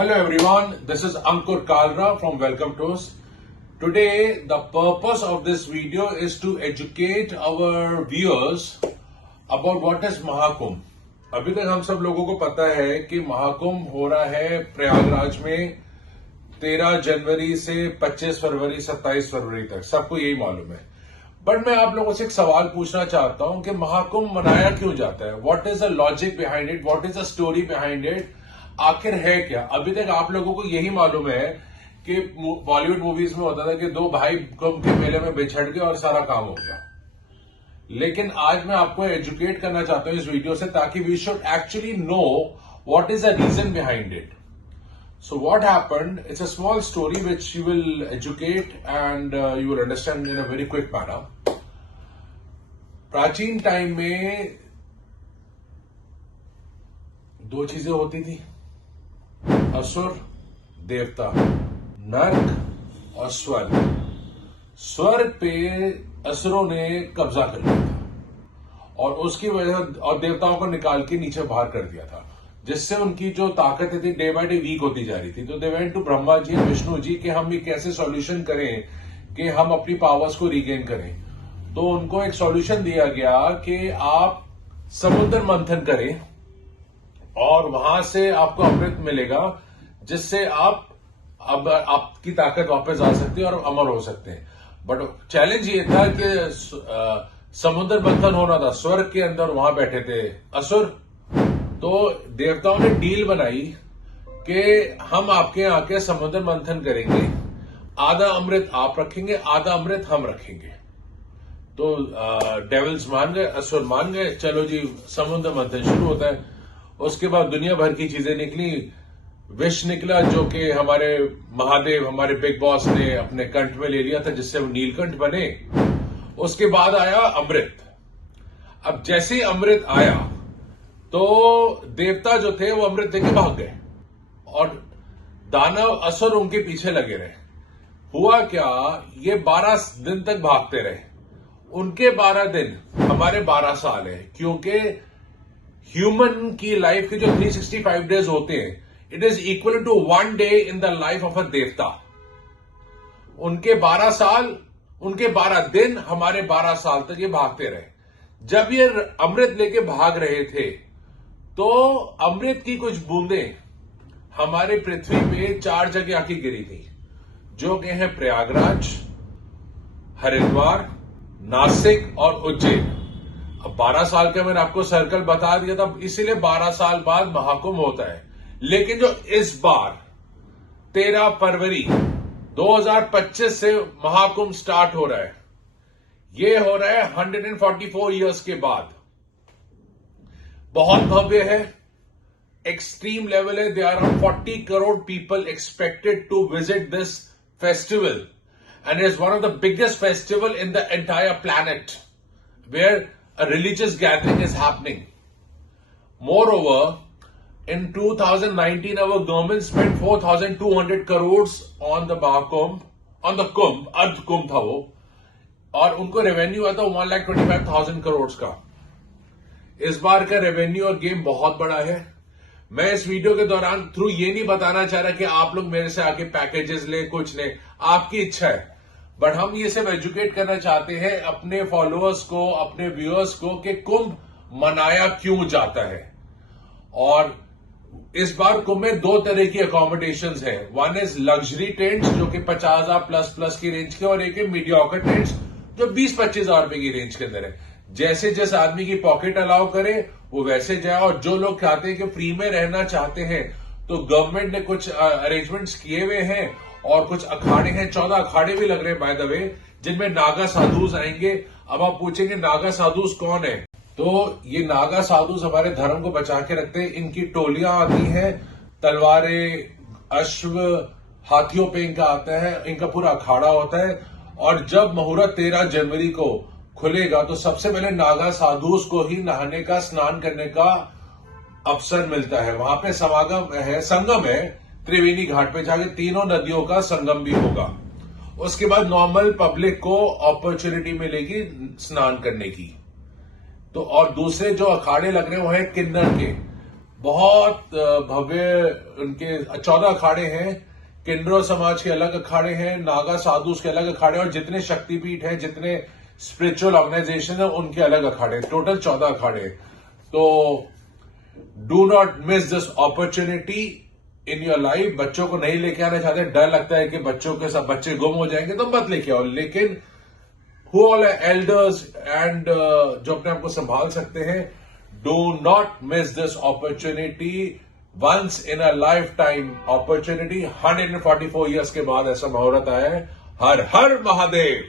Hello everyone, this is Ankur Kalra from Welcome Toast. Today, the purpose of this video is to educate our viewers about what is Mahakumbh. अभी तक हम सब लोगों को पता है कि महाकुंभ हो रहा है प्रयागराज में 13 जनवरी से 25 फरवरी 27 फरवरी तक, सबको यही मालूम है. बट मैं आप लोगों से एक सवाल पूछना चाहता हूं कि महाकुंभ मनाया क्यों जाता है. What is the logic behind it, what is the story behind it, आखिर है क्या. अभी तक आप लोगों को यही मालूम है कि बॉलीवुड मूवीज में होता था कि दो भाई कुंभ के मेले में बिछड़ गए और सारा काम हो गया. लेकिन आज मैं आपको एजुकेट करना चाहता हूं इस वीडियो से, ताकि we should actually know what is the reason behind it. So what happened, it's a small story which you will educate and you will understand in a very quick manner. प्राचीन time में दो चीजें होती थी, असुर देवता, नर्क और स्वर्ग. स्वर्ग पे असुरों ने कब्जा कर लिया था और उसकी वजह और देवताओं को निकाल के नीचे बाहर कर दिया था, जिससे उनकी जो ताकत थी डे बाय डे वीक होती जा रही थी. तो they went to Brahma ji और विष्णु जी कि हम ये कैसे सॉल्यूशन करें कि हम अपनी पावर्स को रिगेन करें. तो उनको एक सॉल्यूशन दिया गया कि आप समुद्र मंथन करें और वहां से आपको अमृत मिलेगा, जिससे आप अब आपकी ताकत वापस आ सकती है और अमर हो सकते हैं. बट चैलेंज ये था कि समुद्र मंथन होना था स्वर्ग के अंदर, वहां बैठे थे असुर. तो देवताओं ने डील बनाई कि हम आपके यहाँ आके समुद्र मंथन करेंगे, आधा अमृत आप रखेंगे, आधा अमृत हम रखेंगे. तो डेविल्स मान गए, असुर मान गए. चलो जी, समुद्र मंथन शुरू होता है. उसके बाद दुनिया भर की चीजें निकली. विष निकला जो कि हमारे महादेव, हमारे बिग बॉस ने अपने कंठ में ले लिया था, जिससे वो नीलकंठ बने. उसके बाद आया अमृत. अब जैसे ही अमृत आया तो देवता जो थे वो अमृत देके भाग गए और दानव असुर उनके पीछे लगे रहे. हुआ क्या, ये 12 दिन तक भागते रहे. उनके 12 दिन हमारे 12 साल है, क्योंकि ह्यूमन की लाइफ के जो 365 डेज होते हैं, it is equal to 1 day in the life of a devta. उनके 12 साल, उनके 12 दिन, हमारे 12 साल तक ये भागते रहे. जब ये अमृत लेके भाग रहे थे तो अमृत की कुछ बूंदें हमारे पृथ्वी पे 4 जगह आके गिरी थी, जो कि हैं प्रयागराज, हरिद्वार, नासिक और उज्जैन. अब 12 साल का मैंने आपको सर्कल बता दिया था, इसीलिए 12 साल बाद महाकुंभ होता है. लेकिन जो इस बार 13 फरवरी 2025 से महाकुंभ स्टार्ट हो रहा है, ये हो रहा है 144 इयर्स के बाद. बहुत भव्य है, एक्सट्रीम लेवल है. They are around 40 crore people expected to visit this festival, and is one of the biggest festival in the entire planet where a religious gathering is happening. Moreover, in 2019, our government spent 4,200 crores on the Mahakumbh, on the Kumbh, Ardh Kumbh था वो, और उनको revenue आता 1,25,000 करोड़ का. इस बार का revenue और game बहुत बड़ा है. मैं इस वीडियो के दौरान थ्रू ये नहीं बताना चाह रहा कि आप लोग मेरे से आके पैकेजेस ले, कुछ ले, आपकी इच्छा है. बट हम ये सब एजुकेट करना चाहते हैं अपने फॉलोअर्स को, अपने व्यूअर्स को, कि कुंभ मनाया क्यों जाता है. और इस बार कुंभ में 2 तरह की अकोमोडेशंस है. वन इज लग्जरी टेंट्स जो कि 50,000 प्लस की रेंज के, और एक है मीडियोकर टेंट्स जो 20-25 हजार रुपए की रेंज के अंदर है. जैसे जिस आदमी की पॉकेट अलाउ करे वो वैसे जाए. और जो लोग चाहते हैं कि फ्री में रहना चाहते हैं, तो गवर्नमेंट ने कुछ अरेंजमेंट्स किए हुए हैं और कुछ अखाड़े हैं. 14 अखाड़े भी लग रहे हैं बाय द वे, जिनमें नागा साधुज आएंगे. अब आप पूछेंगे नागा साधुज कौन है, तो ये नागा साधुज हमारे धर्म को बचा के रखते हैं. इनकी टोलियां आती हैं, तलवारें, अश्व, हाथियों पे इनका आता है, इनका पूरा अखाड़ा होता है. और जब मुहूर्त 13 जनवरी को खुलेगा तो सबसे पहले नागा साधुज को ही नहाने का, स्नान करने का अवसर मिलता है. वहां पे समागम है, संगम है, त्रिवेणी घाट पे जाके तीनों नदियों का संगम भी होगा. उसके बाद नॉर्मल पब्लिक को अपॉर्चुनिटी मिलेगी स्नान करने की. तो और दूसरे जो अखाड़े लग रहे हैं वो है किन्नर के. बहुत भव्य उनके 14 अखाड़े हैं। किन्नर समाज के अलग अखाड़े हैं, नागा साधुस के अलग अखाड़े, और जितने शक्तिपीठ हैं, जितने स्पिरिचुअल ऑर्गेनाइजेशन है, उनके अलग अखाड़े, टोटल 14 अखाड़े। तो do not miss this opportunity in your life. बच्चों को नहीं लेके आना चाहते, डर लगता है कि बच्चों के सब बच्चे गुम हो जाएंगे, तो मत लेके आओ। लेकिन who all are elders and जो अपने आप को संभाल सकते हैं, do not miss this opportunity, once in a lifetime opportunity। 144 years के बाद ऐसा मुहूर्त आया है। हर हर महादेव।